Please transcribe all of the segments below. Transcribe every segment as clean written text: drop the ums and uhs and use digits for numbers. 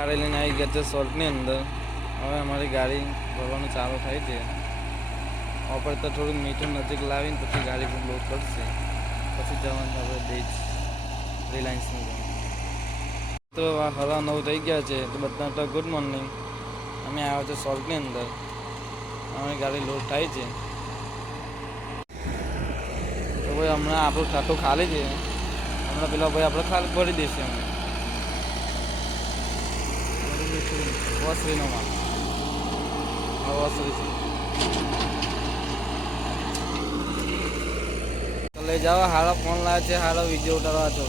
ગાડી લઈને આવી ગયા છે શોર્ટની અંદર. હવે અમારી ગાડી ભરવાનું ચાલુ થાય છે. ઉપર તો થોડું મીઠું નજીક લાવીને પછી ગાડી પર લોડ કરશે. પછી જવાનું આપણે બીચ રિલાયન્સનું જવાનું. તો હવા 9 થઈ ગયા છે તો બધા તો ગુડ મોર્નિંગ. અમે આવ્યા છે શોર્ટની અંદર. અમારી ગાડી લોડ થાય છે. તો ભાઈ હમણાં આપણું ખાતું ખાલી છે. હમણાં પેલા ભાઈ આપણે ખાલી ભરી દઈશું અમે વસરીનો માં વસરી તો લઈ જાઓ. હારો ફોન લાવે છે, હારો વિડીયો ઉતારવા છો.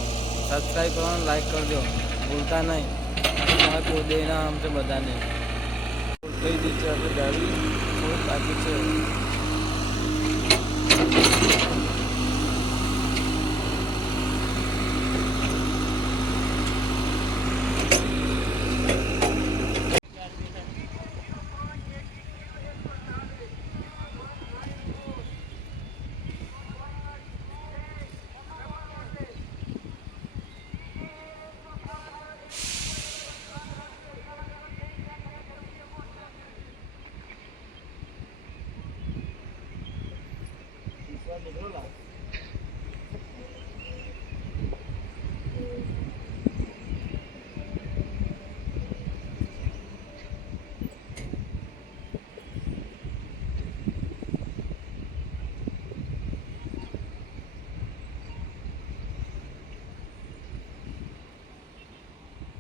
સબસ્ક્રાઈબ કરવાનું, લાઈક કરજો ભૂલતા નહીં. તમારે કોઈ દેના આમ છે બધાને થઈ ગઈ છે. આપણે ગાડી થોડું બાકી છે.